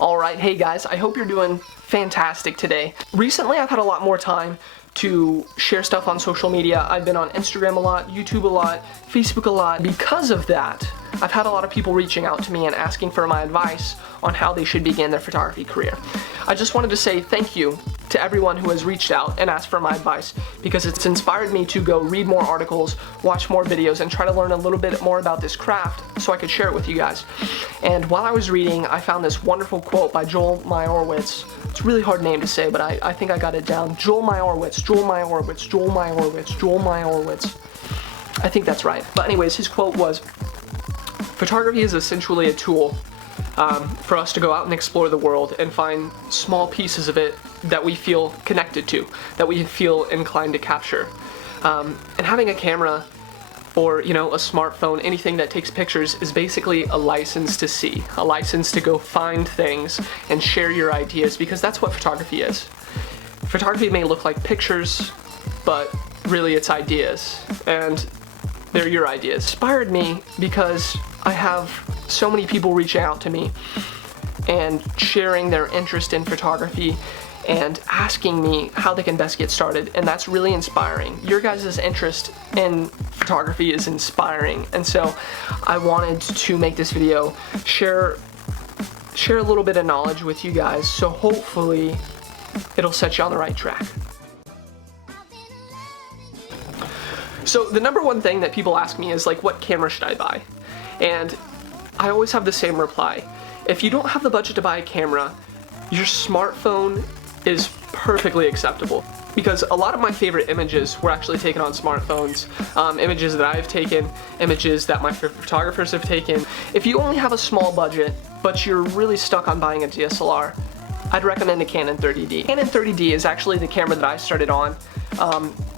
Alright, hey guys, I hope you're doing fantastic today. Recently I've had a lot more time to share stuff on social media. I've been on Instagram a lot, YouTube a lot, Facebook a lot. Because of that, I've had a lot of people reaching out to me and asking for my advice on how they should begin their photography career. I just wanted to say thank you to everyone who has reached out and asked for my advice, because it's inspired me to go read more articles, watch more videos, and try to learn a little bit more about this craft so I could share it with you guys. And while I was reading, I found this wonderful quote by Joel Meyerowitz. It's a really hard name to say, but I think I got it down. Joel Meyerowitz, Joel Meyerowitz, Joel Meyerowitz, Joel Meyerowitz. I think that's right. But anyways, his quote was, "Photography is essentially a tool for us to go out and explore the world and find small pieces of it that we feel connected to, that we feel inclined to capture. And having a camera or, you know, a smartphone, anything that takes pictures is basically a license to see, a license to go find things and share your ideas, because that's what photography is. Photography may look like pictures, but really it's ideas, and they're your ideas." Inspired me because I have so many people reaching out to me and sharing their interest in photography and asking me how they can best get started, and that's really inspiring. Your guys' interest in photography is inspiring, and so I wanted to make this video, share a little bit of knowledge with you guys, so hopefully it'll set you on the right track. So the number one thing that people ask me is like, what camera should I buy? And I always have the same reply. If you don't have the budget to buy a camera, your smartphone is perfectly acceptable, because a lot of my favorite images were actually taken on smartphones. Images that I've taken, images that my photographers have taken. If you only have a small budget, but you're really stuck on buying a DSLR, I'd recommend a Canon 30D. Canon 30D is actually the camera that I started on.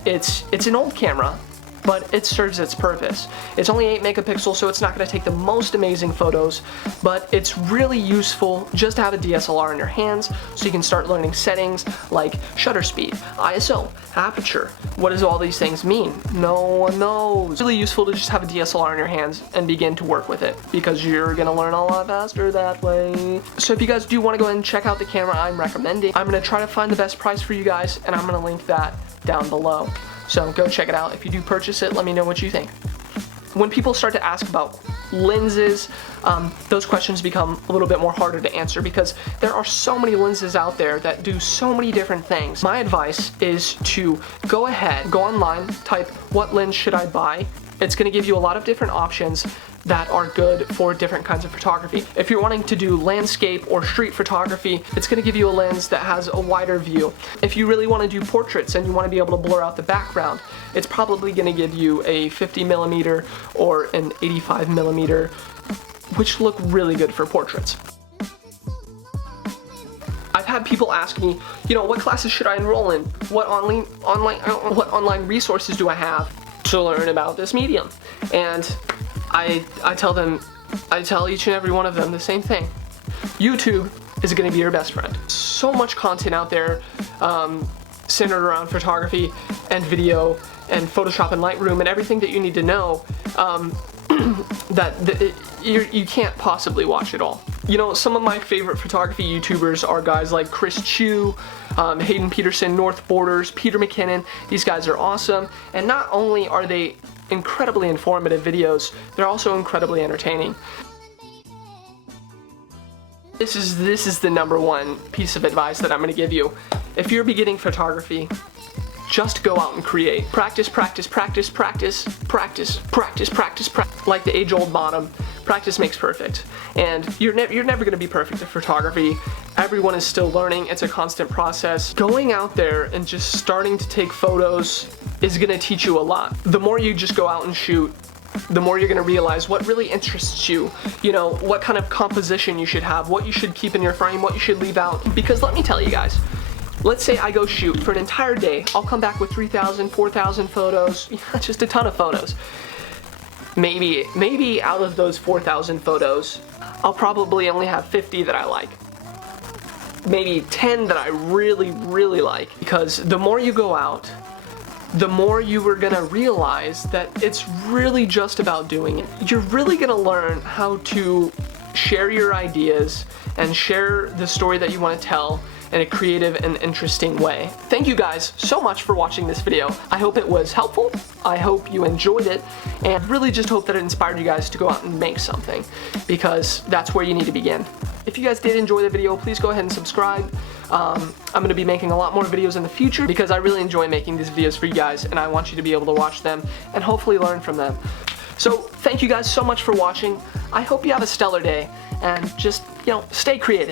It's an old camera, but it serves its purpose. It's only 8 megapixels, so it's not going to take the most amazing photos, but it's really useful just to have a DSLR in your hands so you can start learning settings like shutter speed, ISO, aperture. What does all these things mean? No one knows. It's really useful to just have a DSLR in your hands and begin to work with it, because you're going to learn a lot faster that way. So if you guys do want to go ahead and check out the camera I'm recommending, I'm going to try to find the best price for you guys, and I'm going to link that down below. So go check it out. If you do purchase it, let me know what you think. When people start to ask about lenses, those questions become a little bit more harder to answer, because there are so many lenses out there that do so many different things. My advice is to go ahead, go online, type what lens should I buy. It's going to give you a lot of different options that are good for different kinds of photography. If you're wanting to do landscape or street photography, it's going to give you a lens that has a wider view. If you really want to do portraits and you want to be able to blur out the background, it's probably going to give you a 50mm or an 85mm, which look really good for portraits. I've had people ask me, you know, what classes should I enroll in? What online resources do I have to learn about this medium? And I tell each and every one of them the same thing. YouTube is going to be your best friend. So much content out there centered around photography and video and Photoshop and Lightroom and everything that you need to know you can't possibly watch it all. You know, some of my favorite photography YouTubers are guys like Chris Chu, Hayden Peterson, North Borders, Peter McKinnon. These guys are awesome, and not only are they incredibly informative videos, they're also incredibly entertaining. This is the number one piece of advice that I'm going to give you. If you're beginning photography, just go out and create. Practice, practice, practice, practice, practice, practice, practice, practice. Like the age-old motto, practice makes perfect. And you're never going to be perfect at photography. Everyone is still learning. It's a constant process. Going out there and just starting to take photos is going to teach you a lot. The more you just go out and shoot, the more you're going to realize what really interests you. You know, what kind of composition you should have, what you should keep in your frame, what you should leave out. Because let me tell you guys, let's say I go shoot for an entire day. I'll come back with 3,000, 4,000 photos, just a ton of photos. Maybe out of those 4,000 photos, I'll probably only have 50 that I like. Maybe 10 that I really, really like. Because the more you go out, the more you are gonna realize that it's really just about doing it. You're really gonna learn how to share your ideas and share the story that you want to tell in a creative and interesting way. Thank you guys so much for watching this video. I hope it was helpful. I hope you enjoyed it, and really just hope that it inspired you guys to go out and make something, because that's where you need to begin. If you guys did enjoy the video, please go ahead and subscribe. I'm going to be making a lot more videos in the future because I really enjoy making these videos for you guys, and I want you to be able to watch them and hopefully learn from them. So thank you guys so much for watching. I hope you have a stellar day, and just, stay creative.